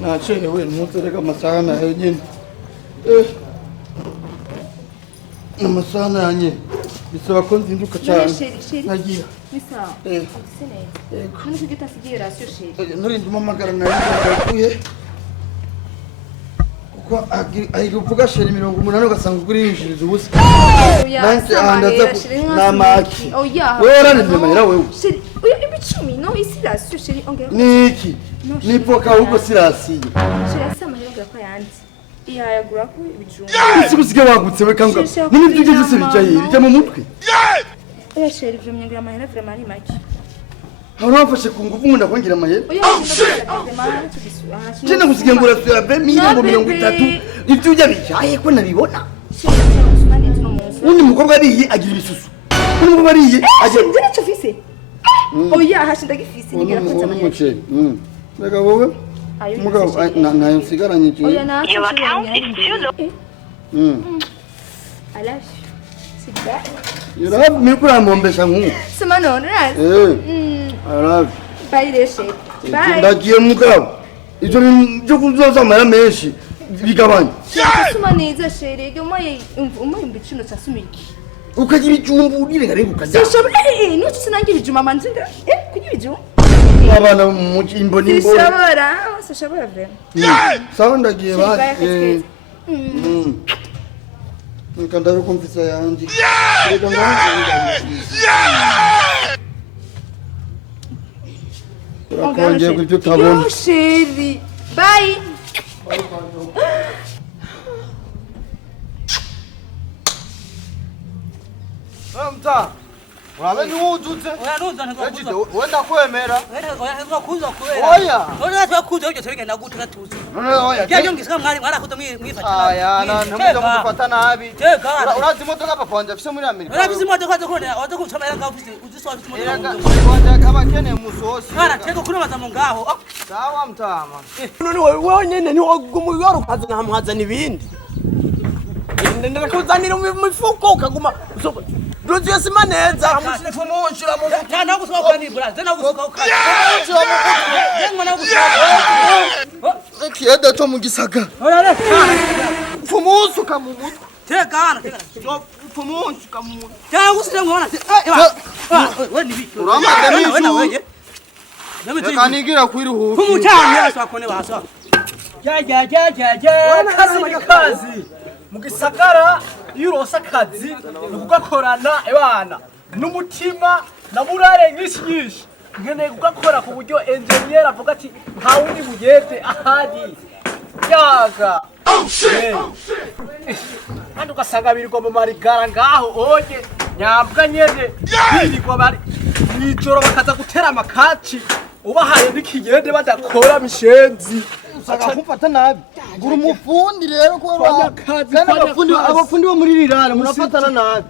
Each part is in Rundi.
nacerewe ntutereka amasaha nayo nyine amasaha nanjye bisaba ko nzinduka cyane nagiye Bisa. Abisene. None kugita sigiye ratio sheri. Nurindi umamagara nayo ndakuye. Kuko ayivuga sheri 180 ugasanga ugurinjiriza ubusa. Nanse andaza namaki. Wewe raninde mahera wewe. Sheri, uyo ibicumi no isi ratio sheri ongera. Niki? Nipoka huko sirasiye. Sheri asa mahera ngera kwa yandi. Iyayagura ko ibicumi. Isi kusige wagutse we kanga. Nibyo byo byose bijya mu mutwe. Oya sheri vremye ngira mahera vrema ari make. Harafashe ku nguvu umuntu akongera amahera. Oya Jena kusiga ngura sera be mirongo 30. Ibyo ujya bicaye ko nabibona. Undi mukobwa ariye agira ibisusu. Undi mukobwa ariye agira njye naco fise. Oya hashinda gifise ngira ko amahera. Rega wowe. Mugabo nayo nsigaranye iki. Oya na. Alash. Sigara. Yura mikura mombesha nku. Sema none raz. Arabi. Bayireshe. Bye. Ndagiye mugabo. Ivyo byo kuzoza amara menshi bigabanye. Sema neza sherege umaye imbicino cyasumiki. Ukagira ijumbu urire rero ukaza. Sishabure no sinangira ijuma manzinga. Kugira ijuma. Abana mu kimbo nimbo. Sishabura ve. Sawa ndagiye ba. Nkandaro kumfisa yandi. Reka nganje. Ongera kubyo tabona. Sheri. Bye. Amta. Urabe niwujutse. Oya nuza ntako. Wenda kwemera. Oya kuza kwera. Oya. Oya twakuza ibyo tubigenda gutira tuzi. Oya. Yaje ngisika mwarakuza mwifatana. Aya ntamuza gufata nabi. Teka. Urazi imodoka papa wanje afise muri Amerika. Urabizi imodoka zokone waje kuchamera nga ofisi uziswa afise imodoka. Wanje abakene musosi. Kana teka kunobaza mu ngaho. Sawa mtama. None wewe nyene ni wagumuyaro ukaza nkamuhazana ibindi. Ndenda kuzanira mu mifuko ukaguma. Ruzi yasima neza amusifu munshira mu Ya nawo gusoka kwa ni bra, zena gusoka ukaya. Munshira mu mutwe. Yengo nawo gusoka. Ekiyeda to mu gisaka. Oya Fumusuka mu mutwe. Teka. Fumusuka mu mutwe. Ya gusire ngona. We ni biki. Uramaze mizu. Kanigira kwiruhuka. Kumutanya yasakone basa. kazi mugisagara iyo uronse akazi nukugakorana ebana n'umutima na murare nyinshi nkeneye kugakora ku buryo engineer avuga ati nta wundi bugete ahari yaga kandi ugasanga birirwa mu marigara ngaho onye nyambwa nyene birirwa bari mw'ijoro bakaza gutera amakaci ubahaye n'ikigende badakora mishenzi Sakafata nabi. Guru mufundi rero ko abafundi bo muri rirara munafatana nabi.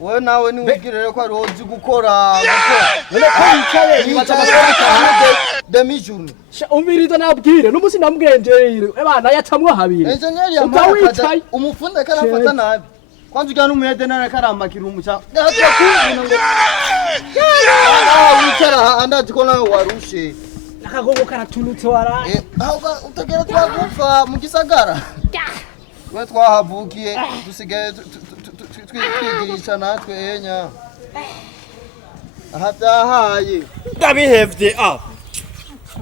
Wewe nawe ni ubwire rero ko ari ozi gukora. None ko yicaye demi journée. Umiriza nabwire n'umusi namwenjeye ebana yacamwe habire. Engineer yamakaza umufundi kanafata nabi. Kwanza ujya n'umuyede nane karamakira umuca. Wicara andazi ko nawe warushe. Akagogo karatunutse wara. Utegera twagufa mu gisagara. We twahavukiye dusigaye twigirisha natwe enya. Aha byahaye. Ndabihevye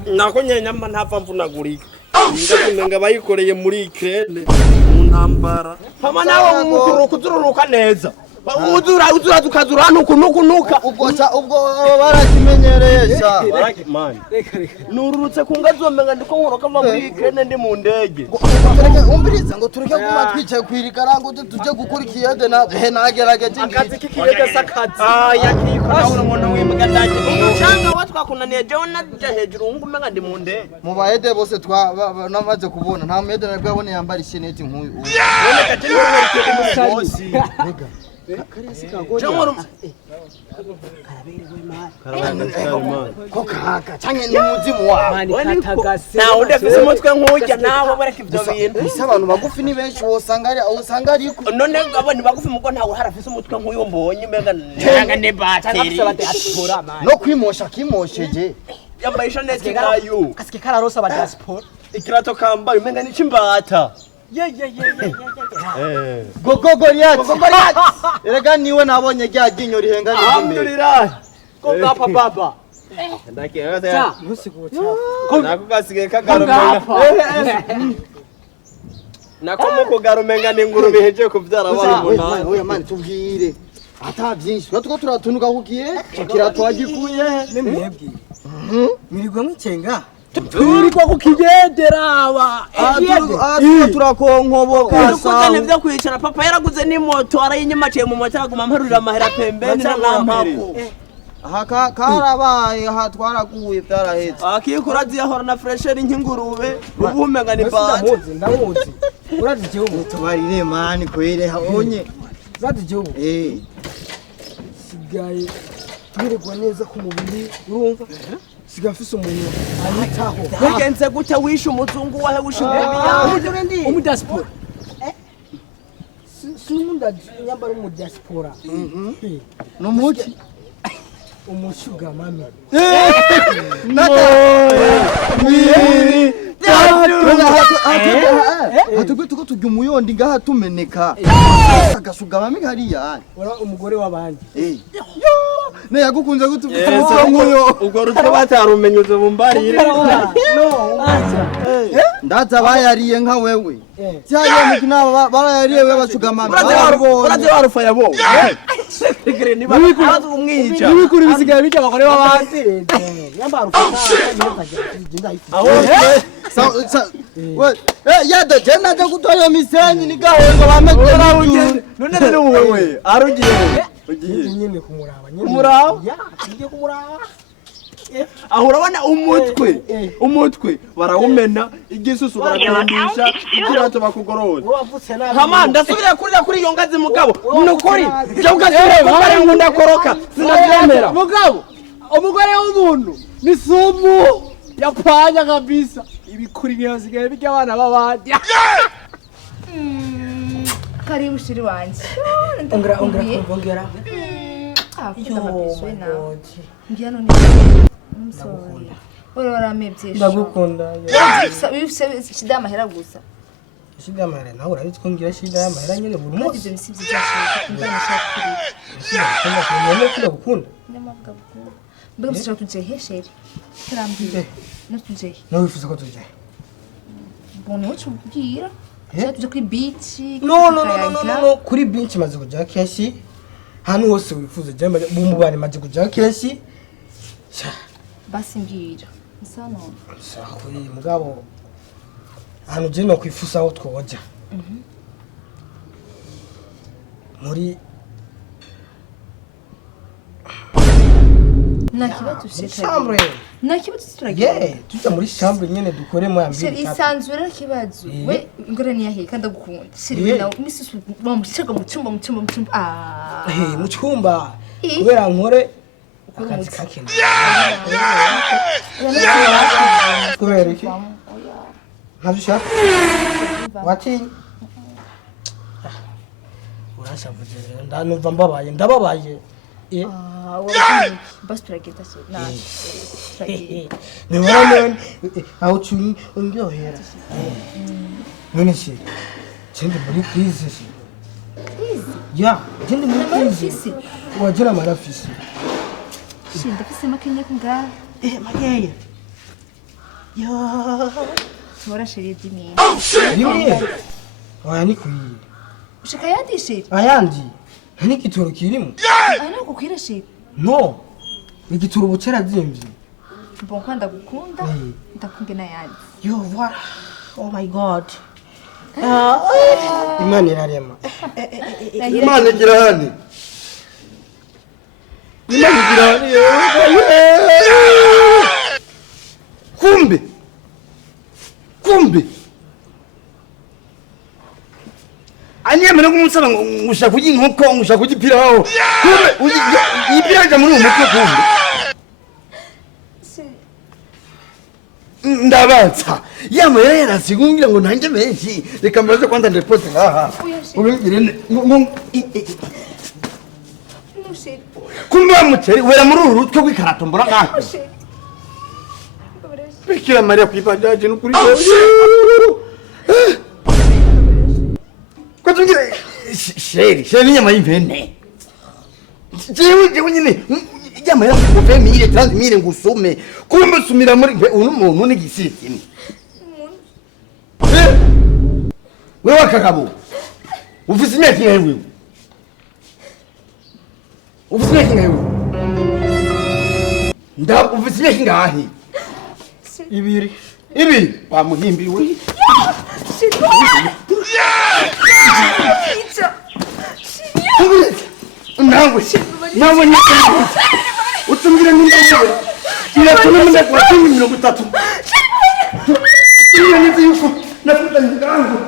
nako nyanyamba ntapfa mvunagurika. Ndakumenga bayikoreye muri Ukraine mu ntambara. Hama nawe umukuru kuzururuka neza. Uzura tukazura nukunuka ubwo barakimenyereye sha man nururutse kungazomenga ndiko nkoroka muri Ukraine ndi mu ndege umbiriza ngo tureke kuma twicaye kwirikara ngo tuje gukurikiye de na nagerageje akazi kikirege sakazi yakiko umuntu wimbwa ndaje umucanga watwakunaniye je naje hejuru ngumenga ndi mu ndege mu bahede bose namaze kubona nta muhede nabwo abone yambara isheneti nk'uyu none kati n'uburike umusazi kariya sikagoja cyangwa ko kaka canke n'umuzimu wawe nawe udafise umutwe nk'ujya nawe bareka ibyo bintu bisa abantu bagufi ni benshi wosanga ari none abo ni bagufi mugo ntawe harafise umutwe nk'uyu mbonye mbega nanga ne bateri no kwimosha kimosheje yambaye ishanete ngayo kasike kararosa aba diaspora ikirato kambaye umenga ni cimbata Gogoriat erega niwe nabonye ryaginyo rihenga alhamdulillah ko gapa baba ndakiye ntusigutsa nako gasige kagarumenga nako muko garumenga n'ingurube heje kuvyara abana umunani oya man tubwire ata byinshi natwo turatunuka kukiye kirato wagikuye nemwebwi mirigwa mwicenga twirirwa kukigendera aba turakonkoboka kuzane byo kwicara papa yaraguze n'imoto arayinyamaciye mu moto aguma amparurira amahera pembeni n'ampako aha karabaye aha twaraguye byarahetse akikura ziyahora na fresher nk'ingurube ubumenga ni bad ndamuzi urazi igihugu tubarire mani kwere habonye urazi igihugu sigaye twirirwa neza ku mubiri urumva sigafise umuntu anitaho yagenze gute wishe umuzungu wahe wishe ingurube yawe umudiaspora simunda nyambara umudiaspora numuki umushuga mami hatugwe tuko tujya umuyondi ngaha tumeneka agashuga mami hariya ora umugore w'abandi ne yagukunze gutubwira nk'uyo ubwo rutwe batarumenyuze bumbarire ndaza bayariye nka wewe cyariye mukina barayariye we bashuga mami uraze warufa yabo sekere niba arazi umwica n'ibikuru bisigaye bijya abagore b'abandi nyambara aho yada jena je kutoya misenyi nigahenga bamekera none rero wewe arugiye ugiye nyine kumuraba kumuraba ugiye kumuraba aho urabona umutwe barawumena igisusu barakundisha ikirato bakugorora hama ndasubira kuri iyo ngazi mugabo nukuri byo ugasubira kubara ngo ndakoroka sinabyemera mugabo umugore w'umuntu ni sumu yapanya kabisa ibikuri niyo zigaye bijya abana b'abandi karibu shiri wanje ongera ngiye none sorry ora mebye ndagukunda shida amahera gusa shida amahera nawe urabizi ko ngira shida amahera nyine buri munsi ibyo bisibye cyashaka ndana shaka kuri gukunda n'amavuga gukunda mbega mushaka tuje sheri karambye natuje nawe wifuza ko tujya bone wacu kubwira tuje kuri beach no kuri beach maze kujya kenshi hano hose wifuza je bumubane maze kujya kenshi basi mbwira isano sakuri mugabo hano je no kwifuza aho twoja muri nakibazo chambre nakibazo turagiye tuza muri chambre nyene dukore mu yambiri sheri isanzura kibazo we ingorane yahe kandi agukunda sheri nawe imisisu bamushaka mu cyumba mu cyumba kubera nkore akazi kakene kubera iki ntabyo wati urashavuje ndanumva ndababaye basi turagenda se none aho tuni ungyohera none se chende muri please se ya chende muri please wajira marafisi shinda kusema Kenya kunga mageye yo tora sheri dimi oya nikwiye ushaka yandi sheri ayandi nani kitoro kirimo ana kukwira sheri no igitoro bucera zimvye bon kwanda gukunda ndakunge na yandi yo what oh my god imana irarema imana igira hane kumbe anyemera kumusaba ngo ushaka kurya inkoko ushaka kurya ipirawo ipirawo ija muri uwo mutwe kumbe ndabaza yamara yarasigungira ngo nanjye menshi reka mbaze kwanza ndepoze ngaha ubingire kumbe wamuceri wera muri uru rutwe rw'ikarato mbura ngaha Bikira Maria kwibajaje n'ukuri ko tungire sheri n'inyama y'impene jewe nyine inyama ya famille transmire ngusome kumbe sumira muri umuntu n'igisitini wewe wakakabo ufise imyaka ingahe wewe ufise imyaka ingahe wewe ufise imyaka ingahe ibiri bamuhimbiriwe nawe utumbira n'indawe iratuma munda kwa 30 iyo nizi yuko nafuta ngango